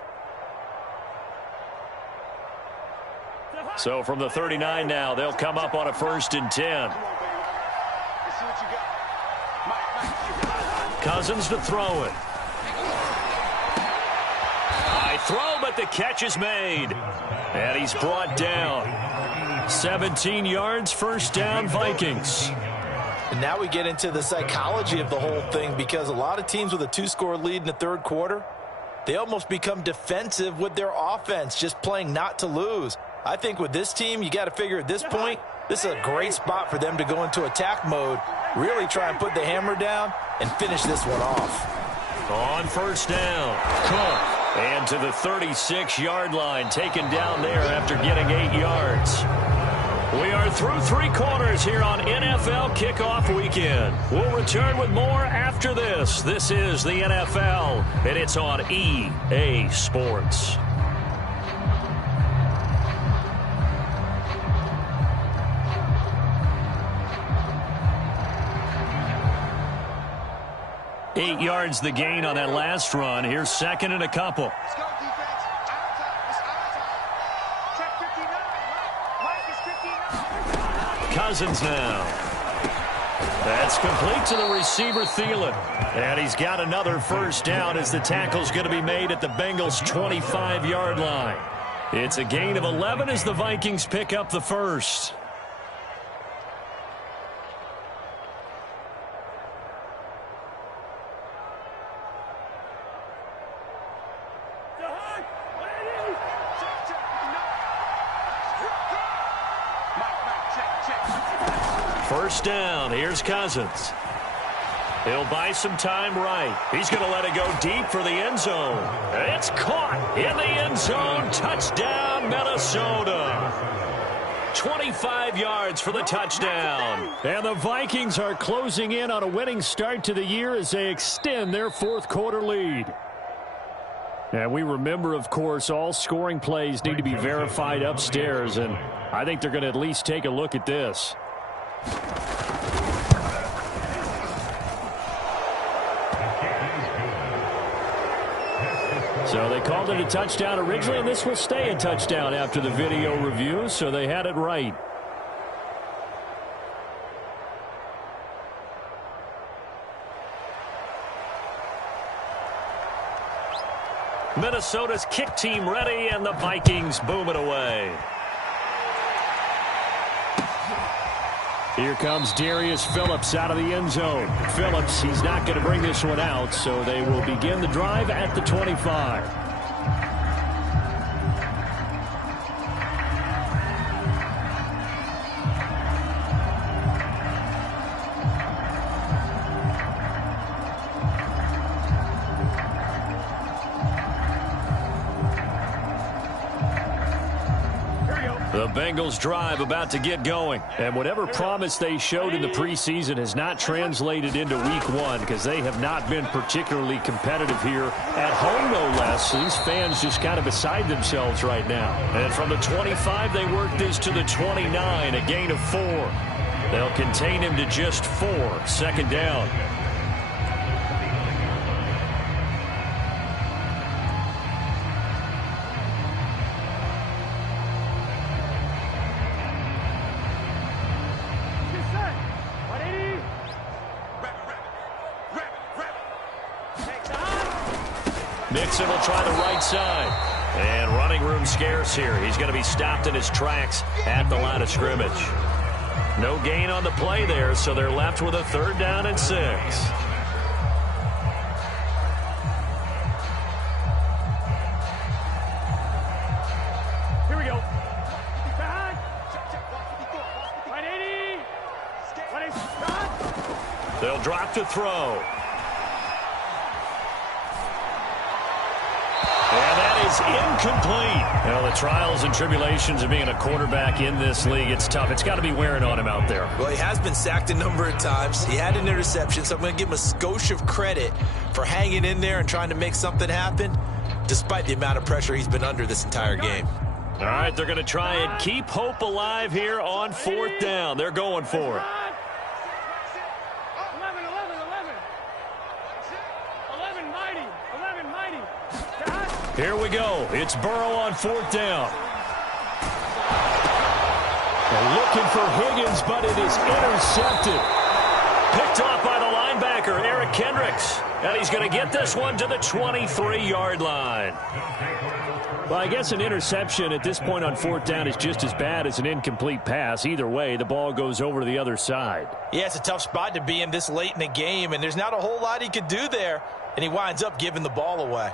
So from the 39 now, they'll come up on a 1st and 10. Cousins to throw it. High throw, but the catch is made. And he's brought down. 17 yards, 1st down, Vikings. And now we get into the psychology of the whole thing because a lot of teams with a 2-score lead in the 3rd quarter, they almost become defensive with their offense, just playing not to lose. I think with this team, you got to figure at this point, this is a great spot for them to go into attack mode, really try and put the hammer down and finish this one off. On 1st down, Cook. And to the 36-yard line, taken down there after getting 8 yards. We are through 3 quarters here on NFL Kickoff Weekend. We'll return with more after this. This is the NFL, and it's on EA Sports. Eight yards the gain on that last run. Here's 2nd and a couple. Let's go, defense. Out of time. Check 59. Mike is 59. Cousins now. That's complete to the receiver, Thielen. And he's got another 1st down as the tackle's going to be made at the Bengals' 25-yard line. It's a gain of 11 as the Vikings pick up the 1st. First down, here's Cousins. He'll buy some time right. He's going to let it go deep for the end zone. It's caught in the end zone. Touchdown, Minnesota. 25 yards for the touchdown. And the Vikings are closing in on a winning start to the year as they extend their 4th quarter lead. And we remember, of course, all scoring plays need to be verified upstairs, and I think they're going to at least take a look at this. So they called it a touchdown originally, and this will stay a touchdown after the video review, so they had it right. Minnesota's kick team ready, and the Vikings boom it away. Here comes Darius Phillips out of the end zone. Phillips, he's not going to bring this one out, so they will begin the drive at the 25. The Bengals drive about to get going. And whatever promise they showed in the preseason has not translated into week one because they have not been particularly competitive here at home, no less. These fans just kind of beside themselves right now. And from the 25, they work this to the 29, a gain of 4. They'll contain him to just 4, second down. Mixon will try the right side. And running room scarce here. He's going to be stopped in his tracks at the line of scrimmage. No gain on the play there, so they're left with a 3rd down and 6. Here we go. Back. 180. 180. They'll drop to throw. Is incomplete. Well, the trials and tribulations of being a quarterback in this league, it's tough. It's got to be wearing on him out there. Well, he has been sacked a number of times. He had an interception, so I'm going to give him a skosh of credit for hanging in there and trying to make something happen, despite the amount of pressure he's been under this entire game. All right, they're going to try and keep hope alive here on 4th down. They're going for it. 11 mighty. Here we go. It's Burrow on 4th down. They're looking for Higgins, but it is intercepted. Picked off by the linebacker, Eric Kendricks. And he's going to get this one to the 23-yard line. Well, I guess an interception at this point on 4th down is just as bad as an incomplete pass. Either way, the ball goes over to the other side. Yeah, it's a tough spot to be in this late in the game, and there's not a whole lot he could do there, and he winds up giving the ball away.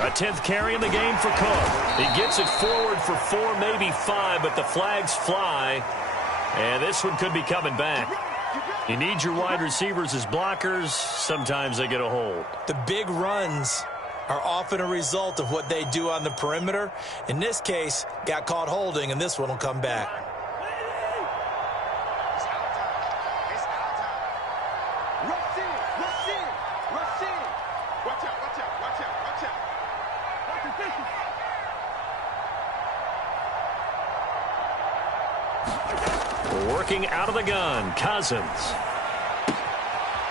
A 10th carry in the game for Cook. He gets it forward for 4, maybe 5, but the flags fly. And this one could be coming back. You need your wide receivers as blockers. Sometimes they get a hold. The big runs are often a result of what they do on the perimeter. In this case, got caught holding, and this one will come back. Working out of the gun, Cousins.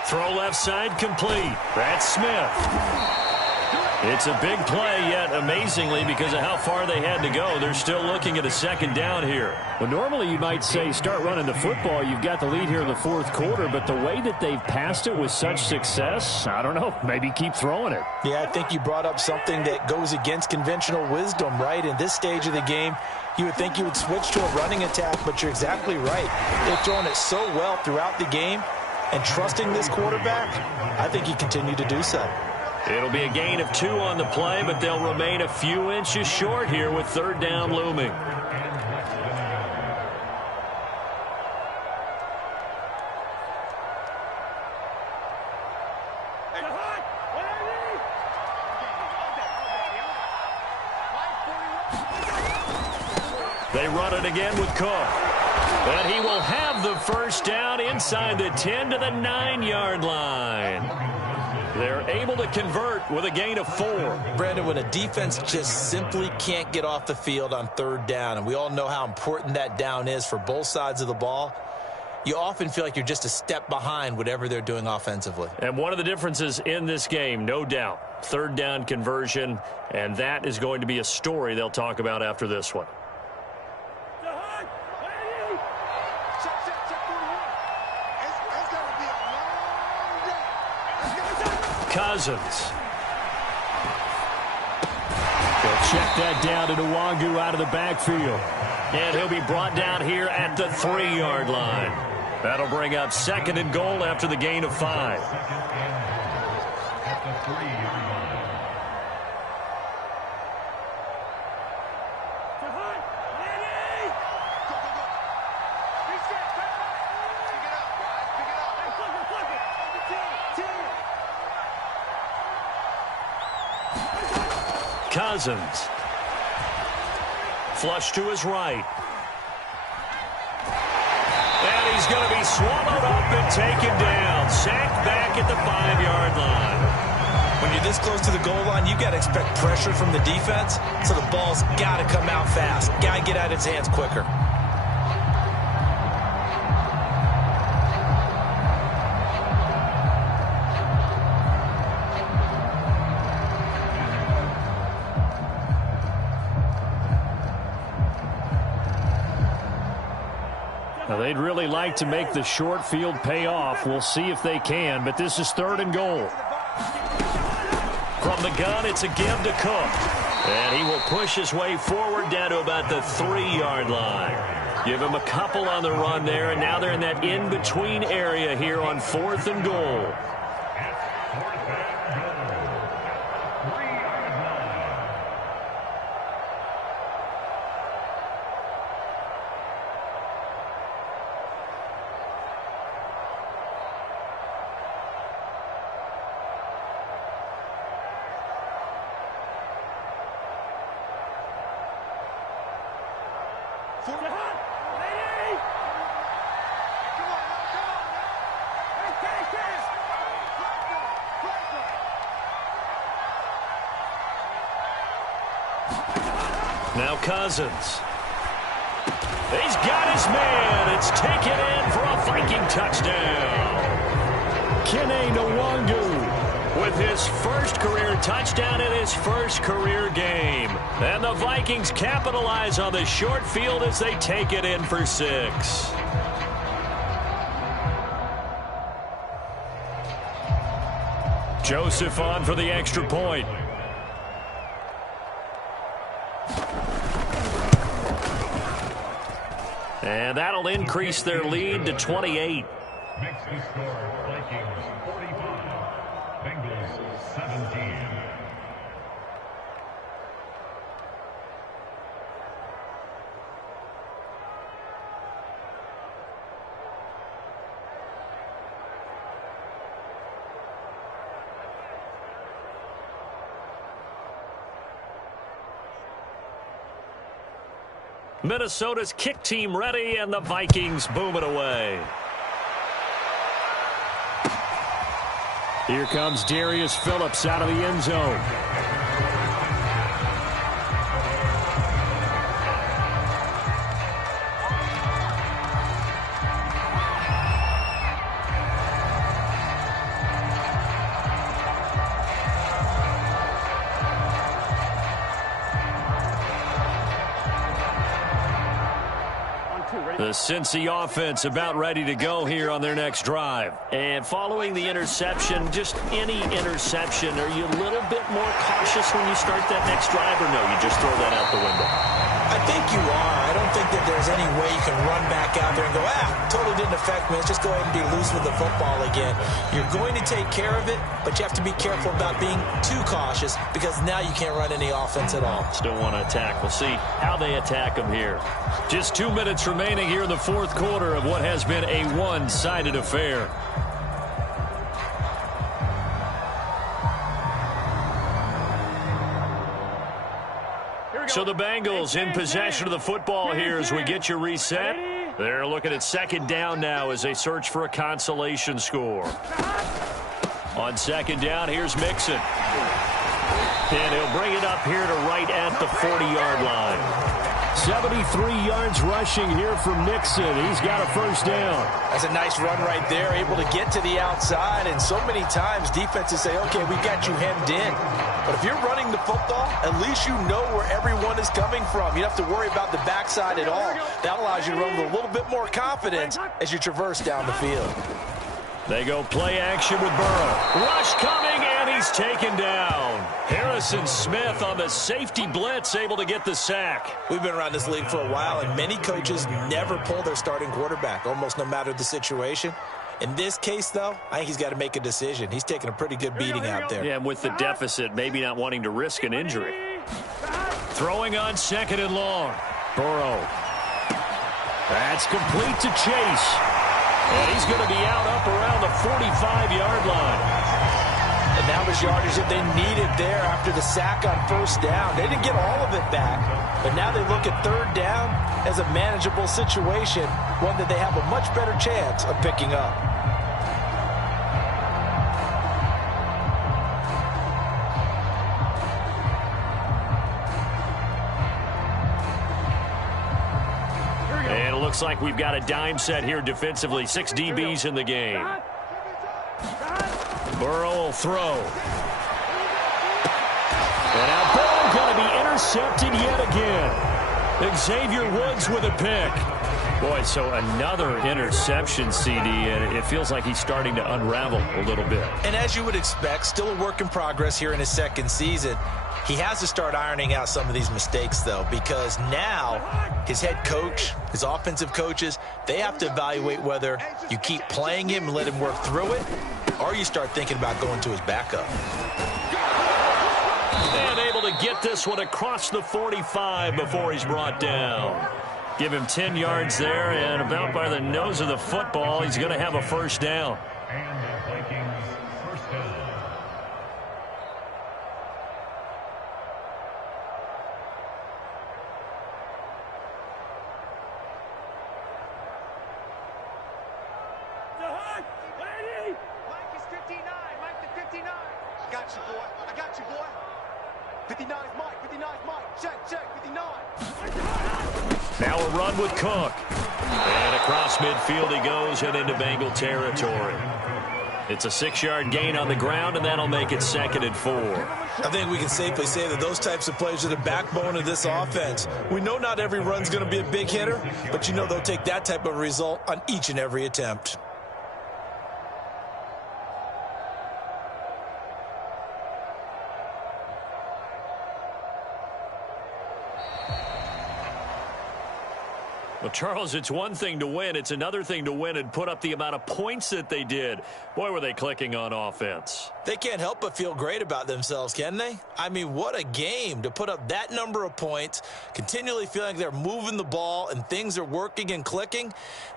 Throw left side complete. That's Smith. It's a big play, yet amazingly, because of how far they had to go, they're still looking at a 2nd down here. Well, normally you might say start running the football. You've got the lead here in the 4th quarter, but the way that they've passed it with such success, I don't know, maybe keep throwing it. Yeah, I think you brought up something that goes against conventional wisdom, right? In this stage of the game, you would think you would switch to a running attack, but you're exactly right. They've thrown it so well throughout the game, and trusting this quarterback, I think he continued to do so. It'll be a gain of 2 on the play, but they'll remain a few inches short here with 3rd down looming. They run it again with Cook. And he will have the 1st down inside the 10 to the 9-yard line. They're able to convert with a gain of 4. Brandon, when a defense just simply can't get off the field on 3rd down, and we all know how important that down is for both sides of the ball, you often feel like you're just a step behind whatever they're doing offensively. And one of the differences in this game, no doubt, 3rd down conversion, and that is going to be a story they'll talk about after this one. Cousins. They'll check that down to Nwangu out of the backfield. And he'll be brought down here at the 3-yard line. That'll bring up 2nd and goal after the gain of 5. At the 3-yard line. Cousins. Flush to his right. And he's going to be swallowed up and taken down. Sacked back at the 5-yard line. When you're this close to the goal line, you've got to expect pressure from the defense, so the ball's got to come out fast. Got to get out of his hands quicker. Now, they'd really like to make the short field pay off. We'll see if they can, but this is 3rd and goal. From the gun, it's a give to Cook. And he will push his way forward down to about the 3-yard line. Give him a couple on the run there, and now they're in that in-between area here on 4th and goal. Now Cousins. He's got his man. It's taken in for a Viking touchdown. Kene Nwangu with his first career touchdown in his first career game. And the Vikings capitalize on the short field as they take it in for 6. Joseph on for the extra point. And that'll increase their lead to 28. Makes the score Vikings 45, Bengals 17. Minnesota's kick team ready, and the Vikings boom it away. Here comes Darius Phillips out of the end zone. The Cincy offense about ready to go here on their next drive. And following the interception, just any interception, are you a little bit more cautious when you start that next drive, or no, you just throw that out the window? I think you are. I don't think that there's any way you can run back out there and go, totally didn't affect me. Let's just go ahead and be loose with the football again. You're going to take care of it, but you have to be careful about being too cautious because now you can't run any offense at all. Still want to attack. We'll see how they attack them here. Just 2 minutes remaining here in the 4th quarter of what has been a one-sided affair. So the Bengals in possession of the football here as we get you reset. They're looking at 2nd down now as they search for a consolation score. On 2nd down, here's Mixon. And he'll bring it up here to right at the 40-yard line. 73 yards rushing here from Mixon. He's got a first down. That's a nice run right there, able to get to the outside. And so many times defenses say, okay, we got you hemmed in. But if you're running the football, at least you know where everyone is coming from. You don't have to worry about the backside at all. That allows you to run with a little bit more confidence as you traverse down the field. They go play action with Burrow. Rush coming, and he's taken down. Harrison Smith on the safety blitz, able to get the sack. We've been around this league for a while, and many coaches never pull their starting quarterback, almost no matter the situation. In this case, though, I think he's got to make a decision. He's taking a pretty good beating out there. Yeah, and with the deficit, maybe not wanting to risk an injury. Throwing on 2nd and long. Burrow. That's complete to Chase. And he's going to be out up around the 45-yard line. And And that was yardage that they needed there after the sack on first down. They didn't get all of it back, but now they look at third down as a manageable situation, one that they have a much better chance of picking up. And it looks like we've got a dime set here defensively. 6 DBs in the game. Burrow will throw. And now Burrow going to be intercepted yet again. Xavier Woods with a pick. Boy, so another interception, CD, and it feels like he's starting to unravel a little bit. And as you would expect, still a work in progress here in his second season. He has to start ironing out some of these mistakes, though, because now his head coach, his offensive coaches, they have to evaluate whether you keep playing him and let him work through it, or you start thinking about going to his backup. And able to get this one across the 45 before he's brought down. Give him 10 yards there, and about by the nose of the football, he's going to have a first down. And the Vikings first down. Mike is 59. Mike to 59. I got you, boy. I got you, boy. 59's Mike. 59's Mike. Check, check. 59. Now a run with Cook. And across midfield he goes and into Bengal territory. It's a 6-yard gain on the ground, and that'll make it 2nd and 4. I think we can safely say that those types of plays are the backbone of this offense. We know not every run's going to be a big hitter, but you know they'll take that type of result on each and every attempt. Well, Charles, it's one thing to win. It's another thing to win and put up the amount of points that they did. Boy, were they clicking on offense. They can't help but feel great about themselves, can they? I mean, what a game to put up that number of points, continually feeling like they're moving the ball and things are working and clicking.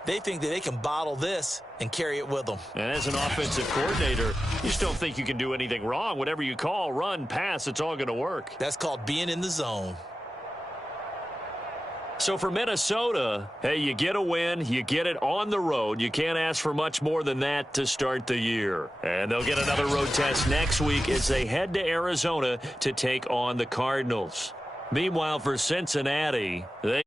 They think that they can bottle this and carry it with them. And as an offensive coordinator, you just don't think you can do anything wrong. Whatever you call, run, pass, it's all going to work. That's called being in the zone. So for Minnesota, hey, you get a win, you get it on the road. You can't ask for much more than that to start the year. And they'll get another road test next week as they head to Arizona to take on the Cardinals. Meanwhile, for Cincinnati, they